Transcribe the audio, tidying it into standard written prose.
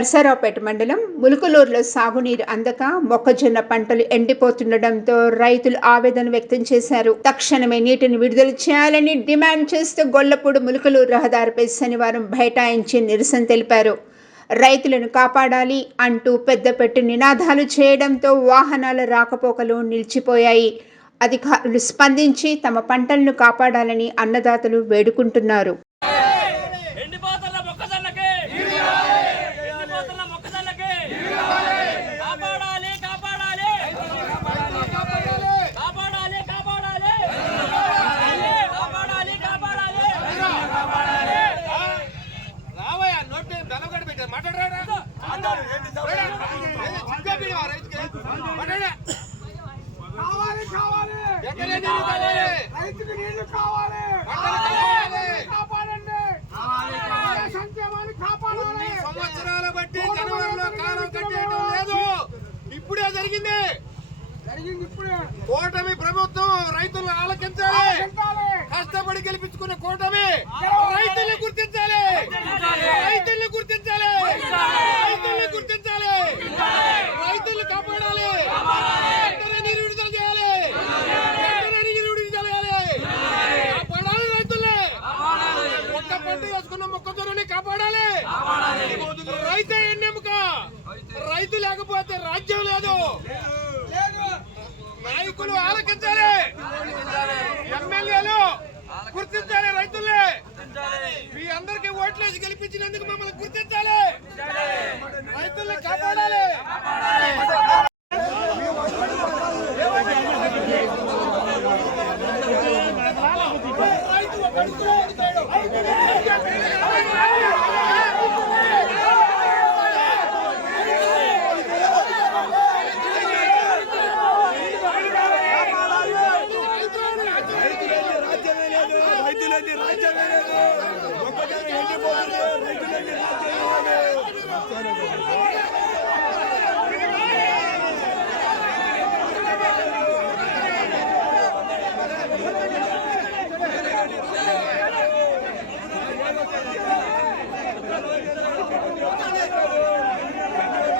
నర్సరావుపేట మండలం ములుకులూరులో సాగునీరు అందక మొక్కజొన్న పంటలు ఎండిపోతుండటంతో రైతులు ఆవేదన వ్యక్తం చేశారు. తక్షణమే నీటిని విడుదల చేయాలని డిమాండ్ చేస్తూ గొల్లపూడి ములుకులూరు రహదారిపై శనివారం బైఠాయించి నిరసన తెలిపారు. రైతులను కాపాడాలి అంటూ పెద్దపెట్టి నినాదాలు చేయడంతో వాహనాల రాకపోకలు నిలిచిపోయాయి. అధికారులు స్పందించి తమ పంటలను కాపాడాలని అన్నదాతలు వేడుకుంటున్నారు. సంవత్సరాల బట్టి జనవరిలో కాలం కట్టేయడం లేదు. ఇప్పుడే జరిగింది. కూటమి ప్రభుత్వం రైతులను ఆలకించాలి. కష్టపడి గెలిపించుకున్న కూటమి రైతుల్ని గుర్తించాలి. రైతుల్ని గుర్తించాలి. రైతుల్ని గుర్తించాలి. రైతుల్ని కాపాడాలి. వెంటనే నీరు విడుదల చేయాలి. వెంటనే నీరు విడుదల చేయాలి. కాపాడాలి రైతుల్ని. ఒక్క పంట వేసుకున్న మొక్కజొన్నని కాపాడాలి. రైతే ఎన్నెముక. రైతు లేకపోతే రాజ్యం లేదు. నాయకులు ఆలకించాలి. ఎమ్మెల్యేలు గుర్తించాలి. రైతుల్ని మీ అందరికీ ఓట్లేసి గెలిపించినందుకు మమ్మల్ని గుర్తించాలి. రైతుల్ని కాపాడాలి. రాజ్యమే లేదు. మొక్కజొన్న ఎండిపోతుంది. రైతులన్నీ రాజ్యం లేదు.